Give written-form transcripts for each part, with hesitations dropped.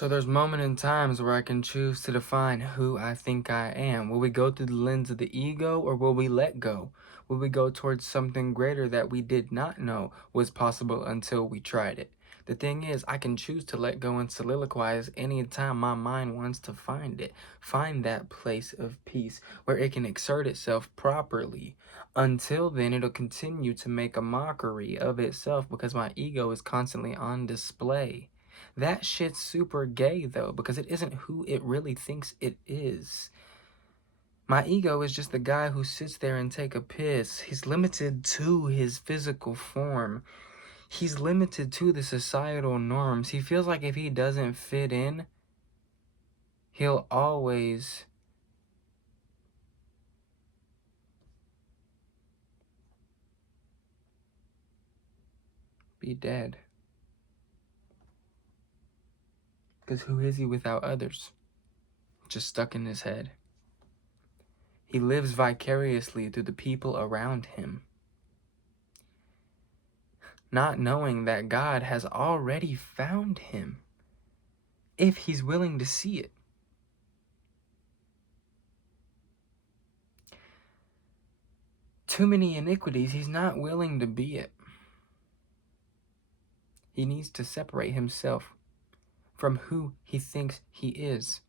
So there's moments and times where I can choose to define who I think I am. Will we go through the lens of the ego, or will we let go? Will we go towards something greater that we did not know was possible until we tried it? The thing is, I can choose to let go and soliloquize anytime my mind wants to find it. Find that place of peace where it can exert itself properly. Until then, it'll continue to make a mockery of itself because my ego is constantly on display. That shit's super gay though, because it isn't who it really thinks it is. My ego is just the guy who sits there and take a piss. He's limited to his physical form. He's limited to the societal norms. He feels like if he doesn't fit in, he'll always be dead. Because who is he without others? Just stuck in his head. He lives vicariously through the people around him, not knowing that God has already found him if he's willing to see it. Too many iniquities, he's not willing to be it. He needs to separate himself from who he thinks he is.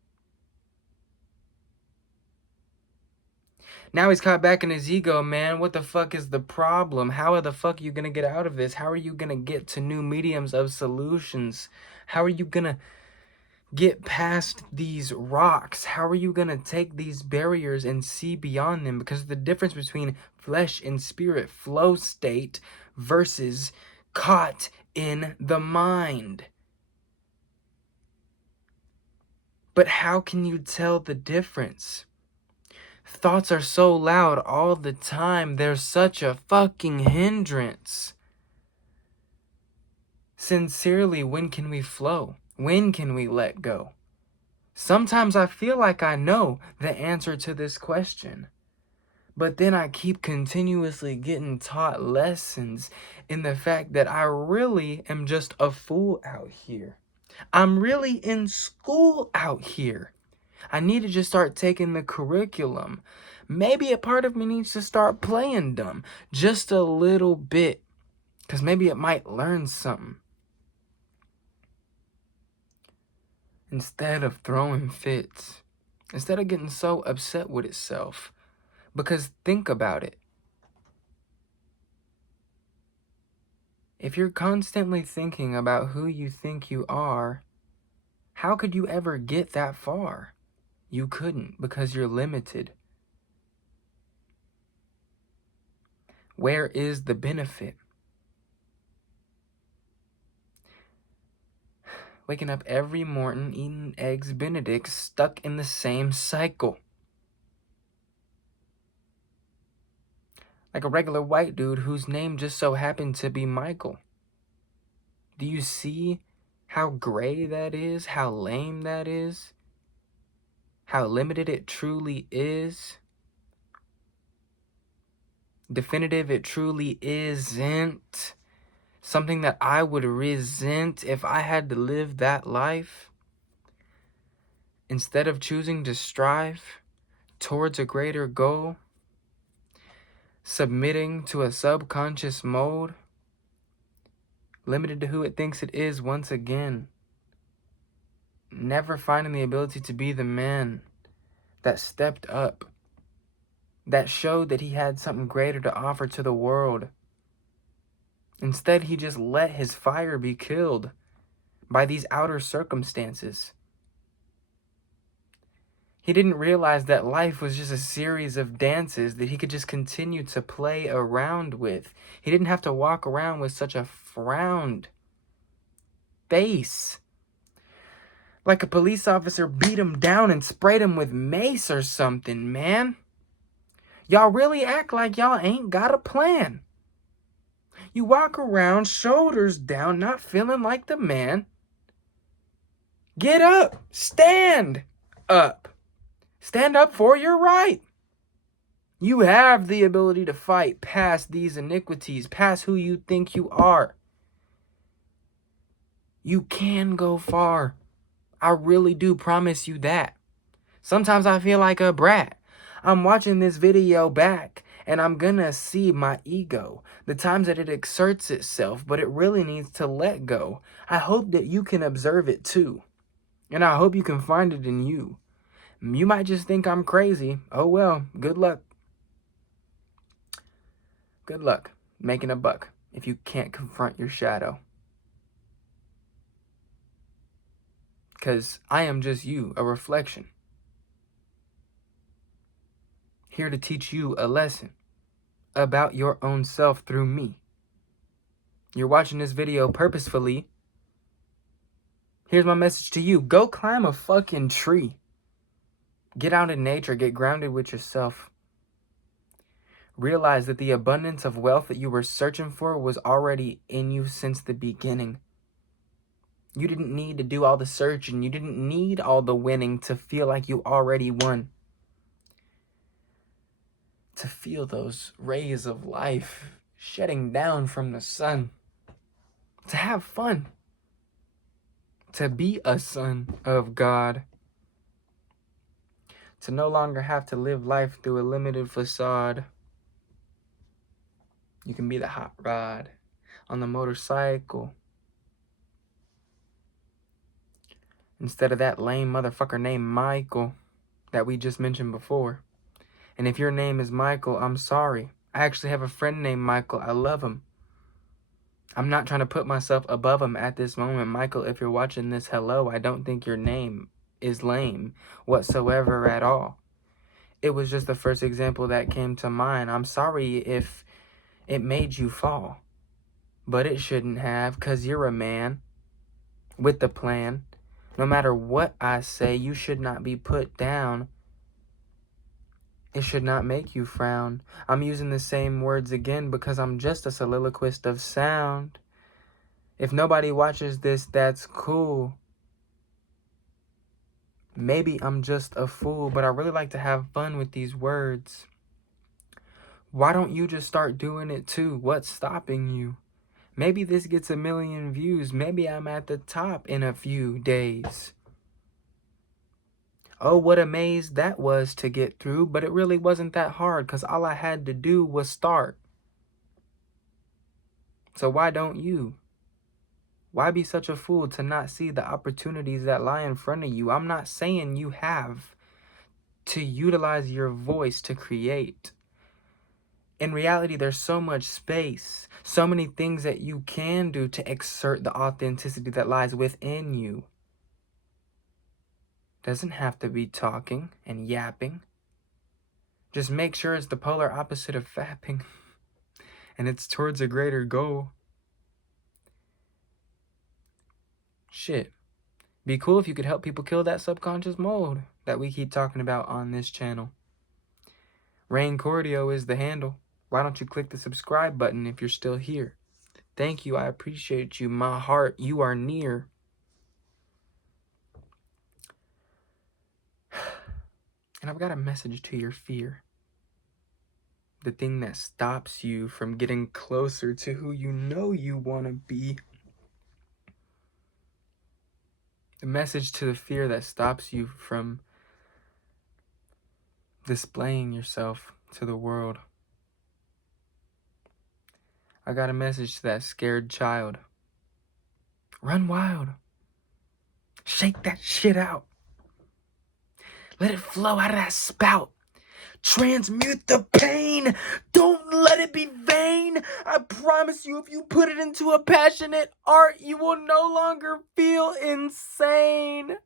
Now he's caught back in his ego, man. What the fuck is the problem? How the fuck are you gonna get out of this? How are you gonna get to new mediums of solutions? How are you gonna get past these rocks? How are you gonna take these barriers and see beyond them? Because the difference between flesh and spirit flow state versus caught in the mind. But how can you tell the difference? Thoughts are so loud all the time. They're such a fucking hindrance. Sincerely, when can we flow? When can we let go? Sometimes I feel like I know the answer to this question, but then I keep continuously getting taught lessons in the fact that I really am just a fool out here. I'm really in school out here. I need to just start taking the curriculum. Maybe a part of me needs to start playing dumb just a little bit, because maybe it might learn something. Instead of throwing fits, instead of getting so upset with itself. Because think about it. If you're constantly thinking about who you think you are, how could you ever get that far? You couldn't, because you're limited. Where is the benefit? Waking up every morning, eating eggs Benedict, stuck in the same cycle. Like a regular white dude whose name just so happened to be Michael. Do you see how gray that is? How lame that is? How limited it truly is? Definitive it truly isn't. Something that I would resent if I had to live that life. Instead of choosing to strive towards a greater goal, submitting to a subconscious mode, limited to who it thinks it is once again, never finding the ability to be the man that stepped up, that showed that he had something greater to offer to the world. Instead, he just let his fire be killed by these outer circumstances. He didn't realize that life was just a series of dances that he could just continue to play around with. He didn't have to walk around with such a frowned face. Like a police officer beat him down and sprayed him with mace or something, man. Y'all really act like y'all ain't got a plan. You walk around, shoulders down, not feeling like the man. Get up. Stand up. Stand up for your right. You have the ability to fight past these iniquities, past who you think you are. You can go far. I really do promise you that. Sometimes I feel like a brat. I'm watching this video back and I'm gonna see my ego, the times that it exerts itself, but it really needs to let go. I hope that you can observe it too. And I hope you can find it in you. You might just think I'm crazy. Oh well, good luck. Good luck making a buck if you can't confront your shadow. Because I am just you, a reflection. Here to teach you a lesson about your own self through me. You're watching this video purposefully. Here's my message to you. Go climb a fucking tree. Get out in nature. Get grounded with yourself. Realize that the abundance of wealth that you were searching for was already in you since the beginning. You didn't need to do all the searching. You didn't need all the winning to feel like you already won. To feel those rays of life shedding down from the sun. To have fun. To be a son of God. To no longer have to live life through a limited facade. You can be the hot rod on the motorcycle. Instead of that lame motherfucker named Michael that we just mentioned before. And if your name is Michael, I'm sorry. I actually have a friend named Michael. I love him. I'm not trying to put myself above him at this moment. Michael, if you're watching this, hello. I don't think your name is lame whatsoever at all. It was just the first example that came to mind. I'm sorry if it made you fall. But it shouldn't have, because you're a man with the plan. No matter what I say, you should not be put down. It should not make you frown. I'm using the same words again because I'm just a soliloquist of sound. If nobody watches this, that's cool. Maybe I'm just a fool, but I really like to have fun with these words. Why don't you just start doing it too? What's stopping you? Maybe this gets 1 million views. Maybe I'm at the top in a few days. Oh, what a maze that was to get through, but it really wasn't that hard because all I had to do was start. So why don't you? Why be such a fool to not see the opportunities that lie in front of you? I'm not saying you have to utilize your voice to create. In reality, there's so much space, so many things that you can do to exert the authenticity that lies within you. Doesn't have to be talking and yapping. Just make sure it's the polar opposite of fapping and it's towards a greater goal. Shit. Be cool if you could help people kill that subconscious mode that we keep talking about on this channel. Rain Cordio is the handle. Why don't you click the subscribe button if you're still here? Thank you. I appreciate you. My heart, you are near. And I've got a message to your fear. The thing that stops you from getting closer to who you know you want to be. The message to the fear that stops you from displaying yourself to the world. I got a message to that scared child. Run wild. Shake that shit out. Let it flow out of that spout. Transmute the pain. Don't let it be vain. I promise you, if you put it into a passionate art, you will no longer feel insane.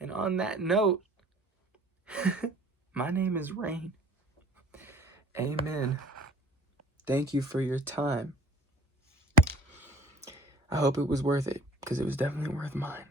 And on that note, my name is Rain. Amen. Thank you for your time. I hope it was worth it, because it was definitely worth mine.